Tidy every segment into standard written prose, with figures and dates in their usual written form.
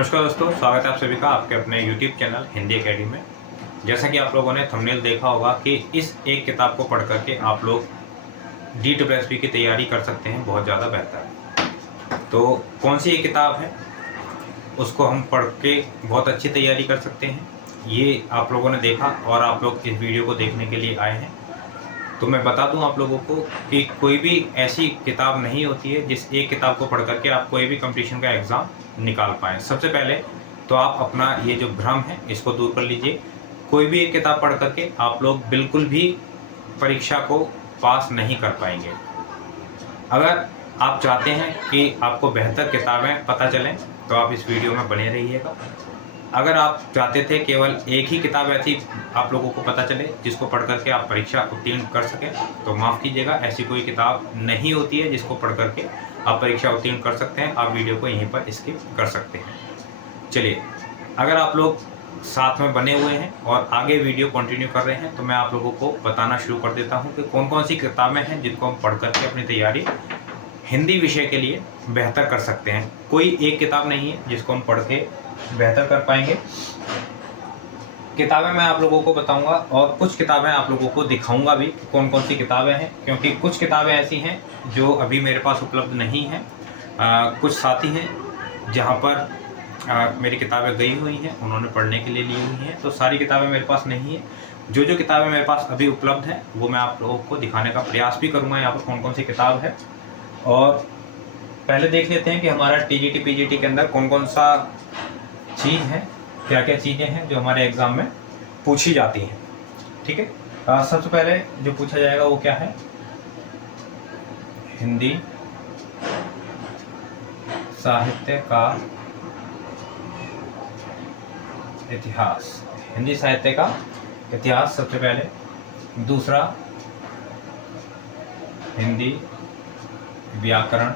नमस्कार दोस्तों, स्वागत है आप सभी का आपके अपने YouTube चैनल हिंदी एकेडमी में। जैसा कि आप लोगों ने थंबनेल देखा होगा कि इस एक किताब को पढ़ करके आप लोग DSSP की तैयारी कर सकते हैं बहुत ज़्यादा बेहतर। तो कौन सी ये किताब है, उसको हम पढ़ के बहुत अच्छी तैयारी कर सकते हैं, ये आप लोगों ने देखा और आप लोग इस वीडियो को देखने के लिए आए हैं। तो मैं बता दूं आप लोगों को कि कोई भी ऐसी किताब नहीं होती है जिस एक किताब को पढ़ करके आप कोई भी कंपटीशन का एग्ज़ाम निकाल पाएँ। सबसे पहले तो आप अपना ये जो भ्रम है इसको दूर कर लीजिए। कोई भी एक किताब पढ़ करके आप लोग बिल्कुल भी परीक्षा को पास नहीं कर पाएंगे। अगर आप चाहते हैं कि आपको बेहतर किताबें पता चलें तो आप इस वीडियो में बने रहिएगा। अगर आप चाहते थे केवल एक ही किताब ऐसी आप लोगों को पता चले जिसको पढ़ करके आप परीक्षा उत्तीर्ण कर सकें, तो माफ़ कीजिएगा, ऐसी कोई किताब नहीं होती है जिसको पढ़ करके आप परीक्षा उत्तीर्ण कर सकते हैं। आप वीडियो को यहीं पर स्किप कर सकते हैं। चलिए, अगर आप लोग साथ में बने हुए हैं और आगे वीडियो कंटिन्यू कर रहे हैं तो मैं आप लोगों को बताना शुरू कर देता हूँ कि कौन कौन सी किताबें हैं जिनको हम पढ़ करके अपनी तैयारी हिंदी विषय के लिए बेहतर कर सकते हैं। कोई एक किताब नहीं है जिसको हम पढ़ के बेहतर कर पाएंगे। किताबें मैं आप लोगों को बताऊंगा और कुछ किताबें आप लोगों को दिखाऊंगा भी कौन कौन सी किताबें हैं, क्योंकि कुछ किताबें ऐसी हैं जो अभी मेरे पास उपलब्ध नहीं हैं। कुछ साथी हैं जहां पर मेरी किताबें गई हुई हैं, उन्होंने पढ़ने के लिए ली हुई हैं, तो सारी किताबें मेरे पास नहीं है। जो किताबें मेरे पास अभी उपलब्ध हैं वो मैं आप लोगों को दिखाने का प्रयास भी करूँगा यहाँ पर कौन कौन सी किताब है। और पहले देख लेते हैं कि हमारा TGT PGT के अंदर कौन कौन सा चीज़ है, क्या क्या चीज़ें हैं जो हमारे एग्ज़ाम में पूछी जाती हैं। ठीक है, सबसे पहले जो पूछा जाएगा वो क्या है, हिंदी साहित्य का इतिहास। हिंदी साहित्य का इतिहास सबसे पहले। दूसरा, हिंदी व्याकरण।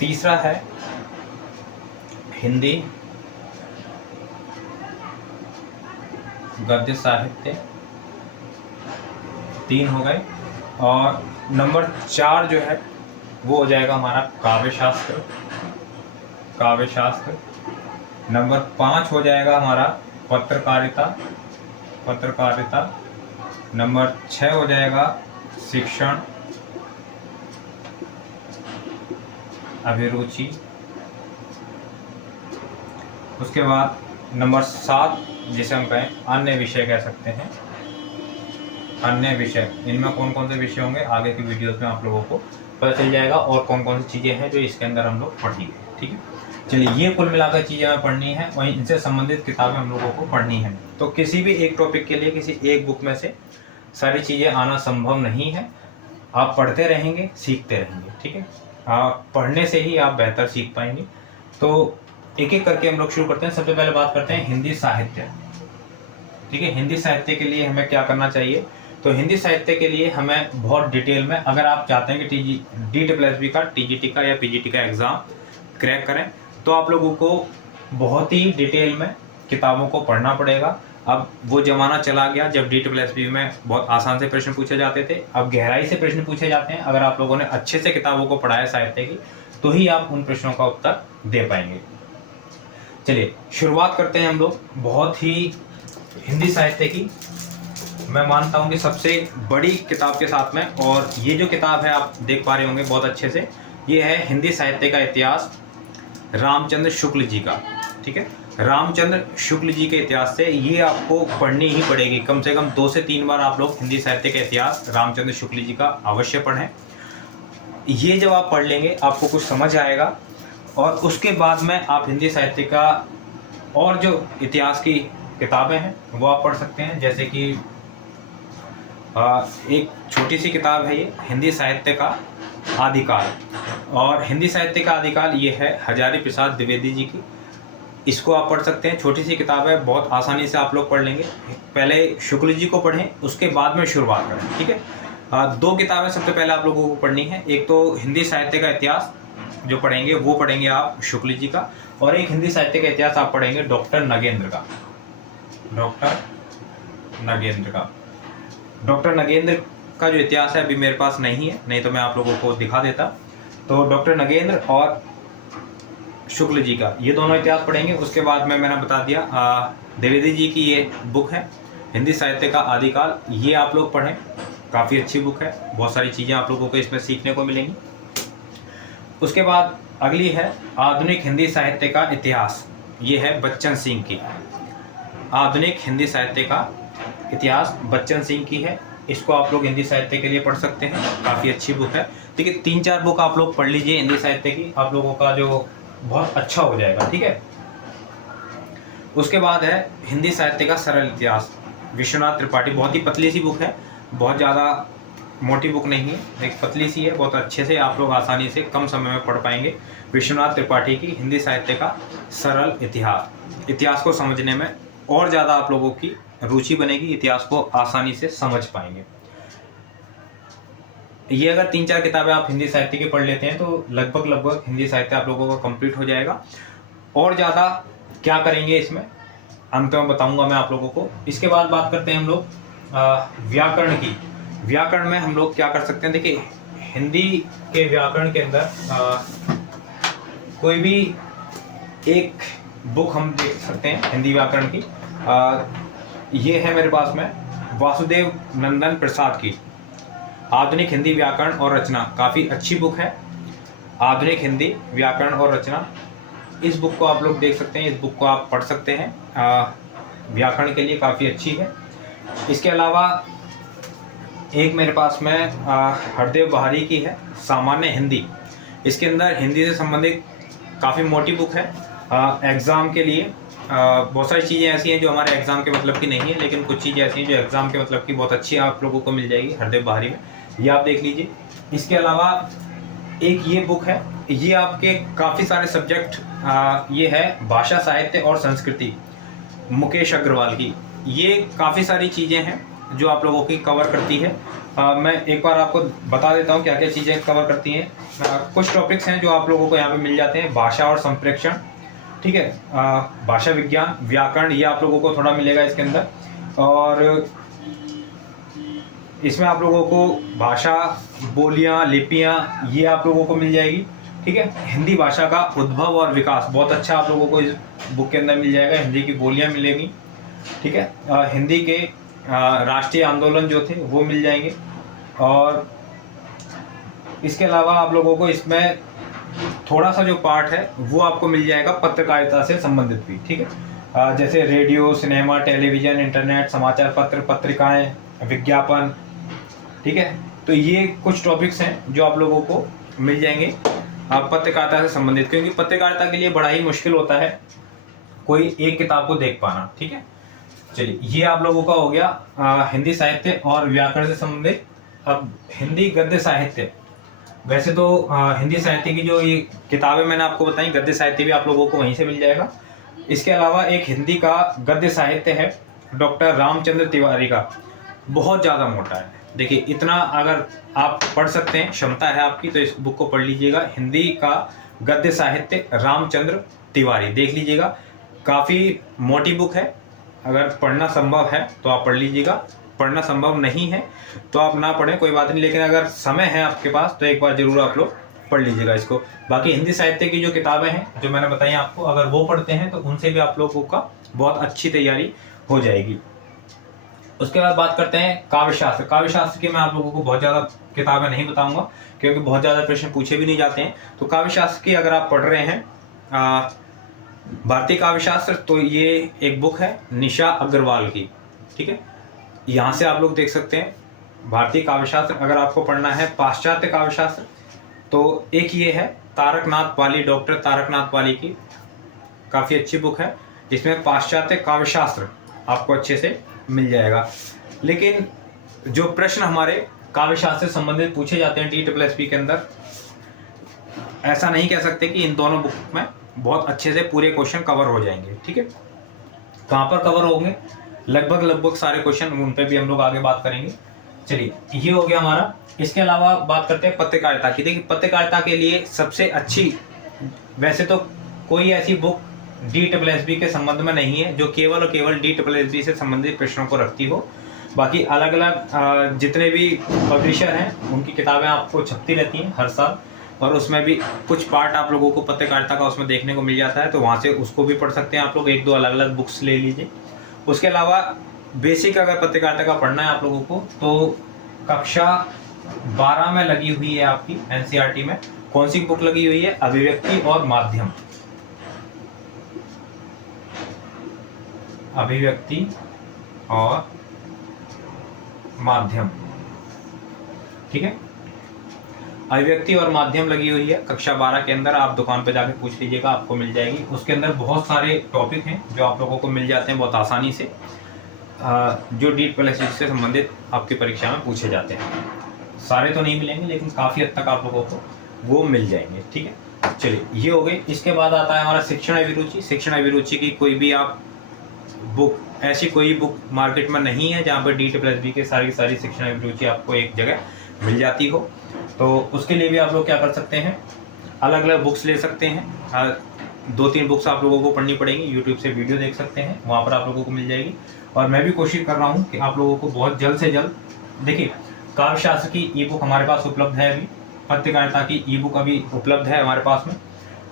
तीसरा है हिंदी गद्य साहित्य। 3 हो गए। और नंबर 4 जो है वो हो जाएगा हमारा काव्य शास्त्र। काव्य शास्त्र। नंबर 5 हो जाएगा हमारा पत्रकारिता। पत्रकारिता। नंबर 6 हो जाएगा शिक्षण, अभिरुचि। उसके बाद नंबर 7 जिसे हम कहें अन्य विषय कह सकते हैं, अन्य विषय। इनमें कौन कौन से विषय होंगे आगे की वीडियोस में आप लोगों को पता चल जाएगा और कौन कौन सी चीज़ें हैं जो इसके अंदर हम लोग पढ़ेंगे। ठीक है, चलिए, ये कुल मिलाकर चीज़ें हमें पढ़नी है, वहीं इनसे संबंधित किताबें हम लोगों को पढ़नी है। तो किसी भी एक टॉपिक के लिए किसी एक बुक में से सारी चीज़ें आना संभव नहीं है। आप पढ़ते रहेंगे, सीखते रहेंगे। ठीक है, पढ़ने से ही आप बेहतर सीख पाएंगे। तो एक एक करके हम लोग शुरू करते हैं। सबसे पहले बात करते हैं हिंदी साहित्य। ठीक है, हिंदी साहित्य के लिए हमें क्या करना चाहिए, तो हिंदी साहित्य के लिए हमें बहुत डिटेल में, अगर आप चाहते हैं कि DSSP का, TGT का या PGT का एग्ज़ाम क्रैक करें तो आप लोगों को बहुत ही डिटेल में किताबों को पढ़ना पड़ेगा। अब वो ज़माना चला गया जब DSSP में बहुत आसान से प्रश्न पूछे जाते थे, अब गहराई से प्रश्न पूछे जाते हैं। अगर आप लोगों ने अच्छे से किताबों को पढ़ा है साहित्य की तो ही आप उन प्रश्नों का उत्तर दे पाएंगे। चलिए, शुरुआत करते हैं हम लोग बहुत ही हिंदी साहित्य की। मैं मानता हूं कि सबसे बड़ी किताब के साथ में, और ये जो किताब है आप देख पा रहे होंगे बहुत अच्छे से, ये है हिंदी साहित्य का इतिहास रामचंद्र शुक्ल जी का। ठीक है, रामचंद्र शुक्ल जी के इतिहास से ये आपको पढ़नी ही पड़ेगी। कम से कम 2 से 3 बार आप लोग हिंदी साहित्य का इतिहास रामचंद्र शुक्ल जी का अवश्य पढ़ें। ये जब आप पढ़ लेंगे आपको कुछ समझ आएगा और उसके बाद में आप हिंदी साहित्य का और जो इतिहास की किताबें हैं वो आप पढ़ सकते हैं। जैसे कि एक छोटी सी किताब है ये, हिंदी साहित्य का आदिकाल। और हिंदी साहित्य का आदिकाल ये है हजारी प्रसाद द्विवेदी जी की। इसको आप पढ़ सकते हैं, छोटी सी किताब है, बहुत आसानी से आप लोग पढ़ लेंगे। पहले शुक्ल जी को पढ़ें, उसके बाद में शुरुआत करें। ठीक है, 2 किताबें सबसे पहले आप लोगों को पढ़नी है। एक तो हिंदी साहित्य का इतिहास जो पढ़ेंगे वो पढ़ेंगे आप शुक्ल जी का, और एक हिंदी साहित्य का इतिहास आप पढ़ेंगे डॉक्टर नगेंद्र का। डॉक्टर नगेंद्र का जो इतिहास है अभी मेरे पास नहीं है, नहीं तो मैं आप लोगों को दिखा देता। तो डॉक्टर नगेंद्र और शुक्ल जी का, ये दोनों इतिहास पढ़ेंगे। उसके बाद में मैंने बता दिया द्विवेदी जी की ये बुक है हिंदी साहित्य का आदिकाल, ये आप लोग पढ़ें, काफ़ी अच्छी बुक है, बहुत सारी चीज़ें आप लोगों को इसमें सीखने को मिलेंगी। उसके बाद अगली है आधुनिक हिंदी साहित्य का इतिहास, ये है बच्चन सिंह की। आधुनिक हिंदी साहित्य का इतिहास बच्चन सिंह की है, इसको आप लोग हिंदी साहित्य के लिए पढ़ सकते हैं, काफ़ी अच्छी बुक है। ठीक है, 3-4 बुक आप लोग पढ़ लीजिए हिंदी साहित्य की, आप लोगों का जो बहुत अच्छा हो जाएगा। ठीक है, उसके बाद है हिंदी साहित्य का सरल इतिहास, विश्वनाथ त्रिपाठी, बहुत ही पतली सी बुक है, बहुत ज़्यादा मोटी बुक नहीं है, एक पतली सी है, बहुत अच्छे से आप लोग आसानी से कम समय में पढ़ पाएंगे। विश्वनाथ त्रिपाठी की हिंदी साहित्य का सरल इतिहास, इतिहास को समझने में और ज़्यादा आप लोगों की रुचि बनेगी, इतिहास को आसानी से समझ पाएंगे। ये अगर 3-4 किताबें आप हिंदी साहित्य की पढ़ लेते हैं तो लगभग हिंदी साहित्य आप लोगों का कंप्लीट हो जाएगा। और ज़्यादा क्या करेंगे इसमें अंत में बताऊंगा मैं आप लोगों को। इसके बाद बात करते हैं हम लोग व्याकरण की। व्याकरण में हम लोग क्या कर सकते हैं, देखिए हिंदी के व्याकरण के अंदर कोई भी एक बुक हम देख सकते हैं हिंदी व्याकरण की। ये है मेरे पास में वासुदेव नंदन प्रसाद की आधुनिक हिंदी व्याकरण और रचना, काफ़ी अच्छी बुक है आधुनिक हिंदी व्याकरण और रचना। इस बुक को आप लोग देख सकते हैं, इस बुक को आप पढ़ सकते हैं, व्याकरण के लिए काफ़ी अच्छी है। इसके अलावा एक मेरे पास में हरदेव बहारी की है सामान्य हिंदी, इसके अंदर हिंदी से संबंधित काफ़ी मोटी बुक है। एग्ज़ाम के लिए बहुत सारी चीज़ें ऐसी हैं जो हमारे एग्ज़ाम के मतलब की नहीं है, लेकिन कुछ चीज़ें ऐसी हैं जो एग्ज़ाम के मतलब की बहुत अच्छी आप लोगों को मिल जाएगी हरदेव बहारी में, ये आप देख लीजिए। इसके अलावा एक ये बुक है, ये आपके काफ़ी सारे सब्जेक्ट, ये है भाषा साहित्य और संस्कृति मुकेश अग्रवाल की। ये काफ़ी सारी चीज़ें हैं जो आप लोगों की कवर करती है। मैं एक बार आपको बता देता हूँ क्या क्या चीज़ें कवर करती हैं। कुछ टॉपिक्स हैं जो आप लोगों को यहाँ पे मिल जाते हैं, भाषा और संप्रेक्षण, ठीक है, भाषा विज्ञान, व्याकरण, ये आप लोगों को थोड़ा मिलेगा इसके अंदर। और इसमें आप लोगों को भाषा, बोलियां, लिपियां, ये आप लोगों को मिल जाएगी। ठीक है, हिंदी भाषा का उद्भव और विकास बहुत अच्छा आप लोगों को इस बुक के अंदर मिल जाएगा, हिंदी की बोलियां मिलेंगी। ठीक है, हिंदी के राष्ट्रीय आंदोलन जो थे वो मिल जाएंगे। और इसके अलावा आप लोगों को इसमें थोड़ा सा जो पार्ट है वो आपको मिल जाएगा पत्रकारिता से संबंधित भी। ठीक है, जैसे रेडियो, सिनेमा, टेलीविज़न, इंटरनेट, समाचार पत्र, पत्रिकाएं, विज्ञापन। ठीक है, तो ये कुछ टॉपिक्स हैं जो आप लोगों को मिल जाएंगे पत्रकारिता से संबंधित, क्योंकि पत्रकारिता के लिए बड़ा ही मुश्किल होता है कोई एक किताब को देख पाना। ठीक है, चलिए ये आप लोगों का हो गया हिंदी साहित्य और व्याकरण से संबंधित। अब हिंदी गद्य साहित्य, वैसे तो हिंदी साहित्य की जो ये किताबें मैंने आपको बताई, गद्य साहित्य भी आप लोगों को वहीं से मिल जाएगा। इसके अलावा एक हिंदी का गद्य साहित्य है डॉक्टर रामचंद्र तिवारी का, बहुत ज़्यादा मोटा है। देखिए इतना अगर आप पढ़ सकते हैं, क्षमता है आपकी, तो इस बुक को पढ़ लीजिएगा। हिंदी का गद्य साहित्य रामचंद्र तिवारी, देख लीजिएगा, काफ़ी मोटी बुक है। अगर पढ़ना संभव है तो आप पढ़ लीजिएगा, पढ़ना संभव नहीं है तो आप ना पढ़ें, कोई बात नहीं, लेकिन अगर समय है आपके पास तो एक बार जरूर आप लोग पढ़ लीजिएगा इसको। बाकी हिंदी साहित्य की जो किताबें हैं जो मैंने बताई आपको, अगर वो पढ़ते हैं तो उनसे भी आप लोगों का बहुत अच्छी तैयारी हो जाएगी। उसके बाद बात करते हैं काव्यशास्त्र। काव्यशास्त्र की मैं आप लोगों को बहुत ज़्यादा किताबें नहीं बताऊंगा क्योंकि बहुत ज़्यादा प्रश्न पूछे भी नहीं जाते हैं। तो काव्यशास्त्र की अगर आप पढ़ रहे हैं भारतीय काव्यशास्त्र, तो ये एक बुक है निशा अग्रवाल की। ठीक है, यहाँ से आप लोग देख सकते हैं भारतीय काव्यशास्त्र। अगर आपको पढ़ना है पाश्चात्य काव्यशास्त्र तो एक ये है तारकनाथ पाली, डॉक्टर तारकनाथ पाली की, काफ़ी अच्छी बुक है जिसमें पाश्चात्य काव्यशास्त्र आपको अच्छे से मिल जाएगा। लेकिन जो प्रश्न हमारे काव्यशास्त्र से संबंधित पूछे जाते हैं TSSP के अंदर, ऐसा नहीं कह सकते कि इन दोनों बुक में बहुत अच्छे से पूरे क्वेश्चन कवर हो जाएंगे। ठीक है, कहाँ पर कवर होंगे, लगभग सारे क्वेश्चन, उन पर भी हम लोग आगे बात करेंगे। चलिए ये हो गया हमारा। इसके अलावा बात करते हैं पत्रकारिता की। देखिए पत्रकारिता के लिए सबसे अच्छी, वैसे तो कोई ऐसी बुक TSSB के संबंध में नहीं है जो केवल और केवल TSSB से संबंधित प्रश्नों को रखती हो। बाकी अलग अलग जितने भी पब्लिशर हैं उनकी किताबें आपको छपती रहती हैं हर साल, और उसमें भी कुछ पार्ट आप लोगों को पत्रकारिता का उसमें देखने को मिल जाता है, तो वहाँ से उसको भी पढ़ सकते हैं आप लोग। 1-2 अलग अलग बुक्स ले लीजिए। उसके अलावा बेसिक अगर पत्रकारिता का पढ़ना है आप लोगों को, तो कक्षा 12 में लगी हुई है आपकी एनसीईआरटी में कौन सी बुक लगी हुई है? अभिव्यक्ति और माध्यम। अभिव्यक्ति और माध्यम, ठीक है। अभिव्यक्ति और माध्यम लगी हुई है कक्षा 12 के अंदर। आप दुकान पे जाके पूछ लीजिएगा, आपको मिल जाएगी। उसके अंदर बहुत सारे टॉपिक हैं जो आप लोगों को मिल जाते हैं बहुत आसानी से, जो डीट प्लस से संबंधित आपकी परीक्षा में पूछे जाते हैं। सारे तो नहीं मिलेंगे लेकिन काफ़ी हद तक आप लोगों को वो मिल जाएंगे, ठीक है। चलिए, ये हो गई। इसके बाद आता है हमारा शिक्षण अभिरुचि। शिक्षण अभिरुचि की कोई भी आप बुक, ऐसी कोई बुक मार्केट में नहीं है जहाँ पर डीट प्लस बी के सारी शिक्षण अभिरुचि आपको एक जगह मिल जाती हो। तो उसके लिए भी आप लोग क्या कर सकते हैं, अलग अलग बुक्स ले सकते हैं। 2-3 बुक्स आप लोगों को पढ़नी पड़ेंगी। यूट्यूब से वीडियो देख सकते हैं, वहाँ पर आप लोगों को मिल जाएगी। और मैं भी कोशिश कर रहा हूँ कि आप लोगों को बहुत जल्द से जल्द, देखिए काव्यशास्त्र की ई बुक हमारे पास उपलब्ध है अभी, पत्रकारिता की ई बुक अभी उपलब्ध है हमारे पास में,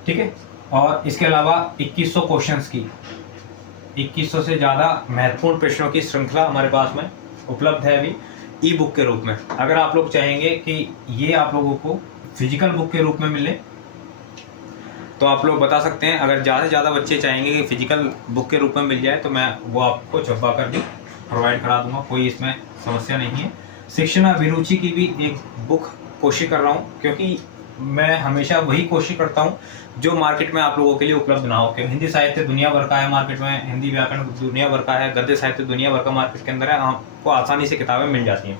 ठीक है। और इसके अलावा 2100 क्वेश्चंस की, 2100 से ज़्यादा महत्वपूर्ण प्रश्नों की श्रृंखला हमारे पास में उपलब्ध है अभी ई बुक के रूप में। अगर आप लोग चाहेंगे कि ये आप लोगों को फिजिकल बुक के रूप में मिले तो आप लोग बता सकते हैं। अगर ज़्यादा से ज़्यादा बच्चे चाहेंगे कि फिजिकल बुक के रूप में मिल जाए तो मैं वो आपको छपवा कर भी प्रोवाइड करा दूंगा, कोई इसमें समस्या नहीं है। शिक्षण अभिरुचि की भी एक बुक कोशिश कर रहा हूँ, क्योंकि मैं हमेशा वही कोशिश करता हूँ जो मार्केट में आप लोगों के लिए उपलब्ध ना हो। कि हिंदी साहित्य दुनिया भर का है मार्केट में, हिंदी व्याकरण दुनिया भर का है, गद्य साहित्य दुनिया भर का मार्केट के अंदर है, आपको आसानी से किताबें मिल जाती हैं।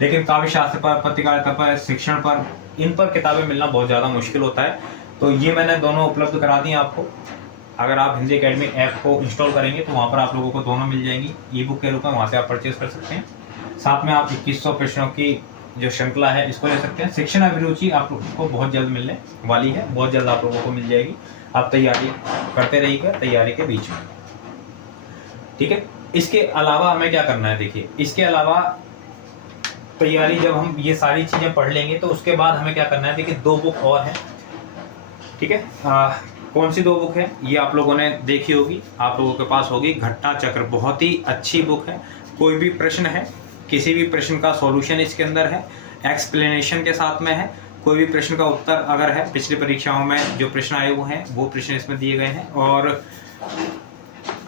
लेकिन काव्य शास्त्र पर, पत्रकारिता पर, शिक्षण पर, इन पर किताबें मिलना बहुत ज़्यादा मुश्किल होता है। तो ये मैंने दोनों उपलब्ध करा दी आपको। अगर आप हिंदी अकेडमी ऐप को इंस्टॉल करेंगे तो वहाँ पर आप लोगों को दोनों मिल जाएंगी ई बुक के रूप में, वहाँ से आप परचेज कर सकते हैं। साथ में आप 2100 प्रश्नों की जो श्रृंखला है इसको ले सकते हैं। शिक्षण अभिरुचि आप लोगों को बहुत जल्द मिलने वाली है, बहुत जल्द आप लोगों को मिल जाएगी। आप तैयारी करते रहिएगा तैयारी के बीच में, ठीक है। इसके अलावा हमें क्या करना है, देखिए इसके अलावा तैयारी, जब हम ये सारी चीज़ें पढ़ लेंगे तो उसके बाद हमें क्या करना है, देखिए 2 बुक और हैं, ठीक है। कौन सी 2 बुक है ये आप लोगों ने देखी होगी, आप लोगों के पास होगी। घटना चक्र बहुत ही अच्छी बुक है। कोई भी प्रश्न है, किसी भी प्रश्न का सॉल्यूशन इसके अंदर है, एक्सप्लेनेशन के साथ में है। कोई भी प्रश्न का उत्तर अगर है, पिछली परीक्षाओं में जो प्रश्न आए हुए हैं वो प्रश्न इसमें दिए गए हैं। और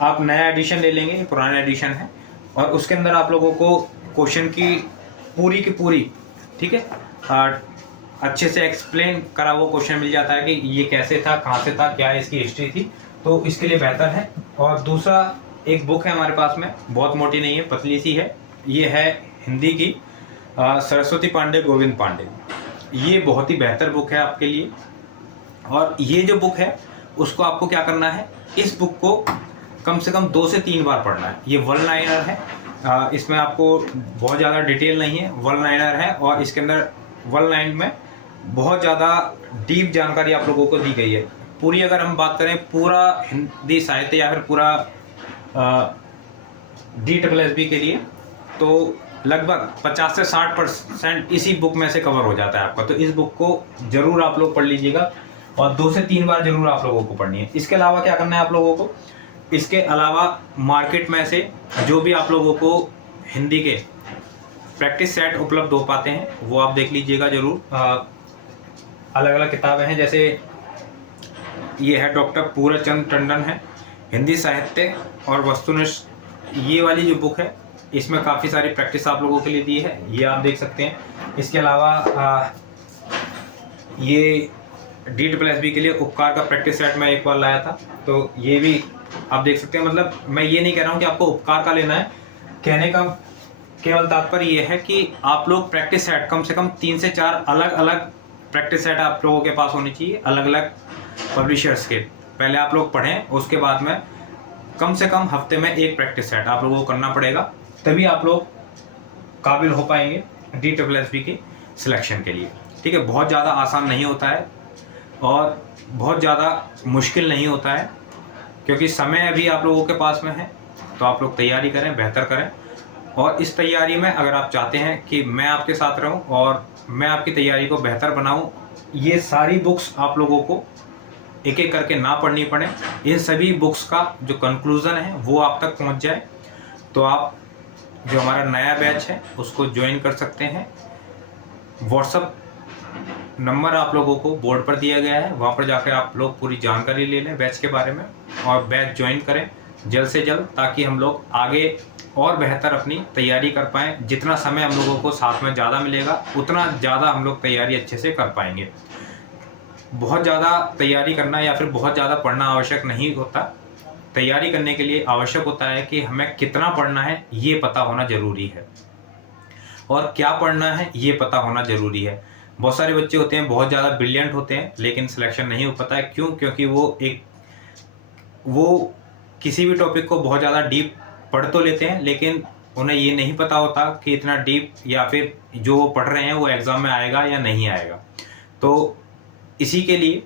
आप नया एडिशन ले लेंगे, पुराना एडिशन है, और उसके अंदर आप लोगों को क्वेश्चन की पूरी, ठीक है, अच्छे से एक्सप्लेन करा वो क्वेश्चन मिल जाता है कि ये कैसे था, कहाँ से था, क्या इसकी हिस्ट्री थी। तो इसके लिए बेहतर है। और दूसरा एक बुक है हमारे पास में, बहुत मोटी नहीं है, पतली सी है। ये है हिंदी की सरस्वती पांडे, गोविंद पांडे। ये बहुत ही बेहतर बुक है आपके लिए। और ये जो बुक है उसको आपको क्या करना है, इस बुक को कम से कम 2 से 3 बार पढ़ना है। ये 1 लाइनर है, इसमें आपको बहुत ज़्यादा डिटेल नहीं है, 1 लाइनर है। और इसके अंदर 1 लाइन में बहुत ज़्यादा डीप जानकारी आप लोगों को दी गई है। पूरी अगर हम बात करें पूरा हिंदी साहित्य या फिर पूरा DSSB के लिए, तो लगभग 50 से 60% इसी बुक में से कवर हो जाता है आपका। तो इस बुक को ज़रूर आप लोग पढ़ लीजिएगा और 2 से 3 बार जरूर आप लोगों को पढ़नी है। इसके अलावा क्या करना है आप लोगों को, इसके अलावा मार्केट में से जो भी आप लोगों को हिंदी के प्रैक्टिस सेट उपलब्ध हो पाते हैं वो आप देख लीजिएगा ज़रूर। अलग अलग किताबें हैं, जैसे ये है डॉक्टर पूर्णचंद टंडन है, हिंदी साहित्य और वस्तुनिष्ठ, ये वाली जो बुक है इसमें काफ़ी सारी प्रैक्टिस आप लोगों के लिए दी है, ये आप देख सकते हैं। इसके अलावा ये DSSB के लिए उपकार का प्रैक्टिस सेट मैं एक बार लाया था, तो ये भी आप देख सकते हैं। मतलब मैं ये नहीं कह रहा हूँ कि आपको उपकार का लेना है, कहने का केवल तात्पर्य ये है कि आप लोग प्रैक्टिस सेट कम से कम 3 से 4 अलग अलग प्रैक्टिस सेट आप लोगों के पास होनी चाहिए, अलग अलग पब्लिशर्स के। पहले आप लोग पढ़ें, उसके बाद में कम से कम हफ्ते में 1 प्रैक्टिस सेट आप लोगों को करना पड़ेगा, तभी आप लोग काबिल हो पाएंगे DSSB के सिलेक्शन के लिए, ठीक है। बहुत ज़्यादा आसान नहीं होता है और बहुत ज़्यादा मुश्किल नहीं होता है, क्योंकि समय अभी आप लोगों के पास में है। तो आप लोग तैयारी करें, बेहतर करें। और इस तैयारी में अगर आप चाहते हैं कि मैं आपके साथ रहूं और मैं आपकी तैयारी को बेहतर बनाऊं ये सारी बुक्स आप लोगों को एक एक करके ना पढ़नी पड़े, इन सभी बुक्स का जो कंक्लूज़न है वो आप तक पहुंच जाए, तो आप जो हमारा नया बैच है उसको ज्वाइन कर सकते हैं। व्हाट्सअप नंबर आप लोगों को बोर्ड पर दिया गया है, वहाँ पर जाकर आप लोग पूरी जानकारी ले लें बैच के बारे में और बैच ज्वाइन करें जल्द से जल्द, ताकि हम लोग आगे और बेहतर अपनी तैयारी कर पाएँ। जितना समय हम लोगों को साथ में ज़्यादा मिलेगा उतना ज़्यादा हम लोग तैयारी अच्छे से कर पाएंगे। बहुत ज़्यादा तैयारी करना या फिर बहुत ज़्यादा पढ़ना आवश्यक नहीं होता। तैयारी करने के लिए आवश्यक होता है कि हमें कितना पढ़ना है ये पता होना ज़रूरी है, और क्या पढ़ना है ये पता होना ज़रूरी है। बहुत सारे बच्चे होते हैं बहुत ज़्यादा ब्रिलियंट होते हैं लेकिन सिलेक्शन नहीं हो पाता है। क्यों? क्योंकि वो किसी भी टॉपिक को बहुत ज़्यादा डीप पढ़ तो लेते हैं लेकिन उन्हें ये नहीं पता होता कि इतना डीप या फिर जो वो पढ़ रहे हैं वो एग्ज़ाम में आएगा या नहीं आएगा। तो इसी के लिए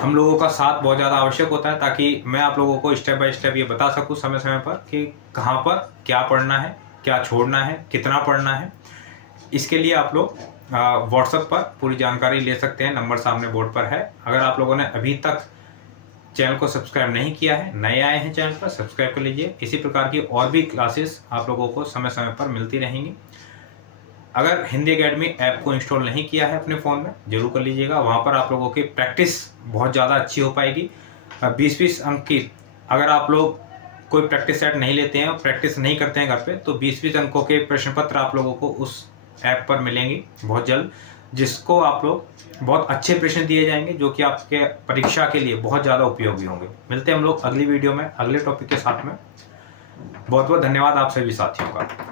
हम लोगों का साथ बहुत ज़्यादा आवश्यक होता है, ताकि मैं आप लोगों को स्टेप बाय स्टेप ये बता सकूं समय समय पर कि कहाँ पर क्या पढ़ना है, क्या छोड़ना है, कितना पढ़ना है। इसके लिए आप लोग व्हाट्सएप पर पूरी जानकारी ले सकते हैं, नंबर सामने बोर्ड पर है। अगर आप लोगों ने अभी तक चैनल को सब्सक्राइब नहीं किया है, नए आए हैं चैनल पर, सब्सक्राइब कर लीजिए। इसी प्रकार की और भी क्लासेस आप लोगों को समय समय पर मिलती रहेंगी। अगर हिंदी एकेडमी ऐप को इंस्टॉल नहीं किया है अपने फ़ोन में, जरूर कर लीजिएगा। वहाँ पर आप लोगों की प्रैक्टिस बहुत ज़्यादा अच्छी हो पाएगी। 20-20 अंक की अगर आप लोग कोई प्रैक्टिस सेट नहीं लेते हैं और प्रैक्टिस नहीं करते हैं घर पे, तो 20-20 अंकों के प्रश्न पत्र आप लोगों को उस ऐप पर मिलेंगे बहुत जल्द, जिसको आप लोग बहुत अच्छे प्रश्न दिए जाएंगे जो कि आपके परीक्षा के लिए बहुत ज़्यादा उपयोगी होंगे। मिलते हैं हम लोग अगली वीडियो में अगले टॉपिक के साथ में। बहुत बहुत धन्यवाद आप सभी साथियों का।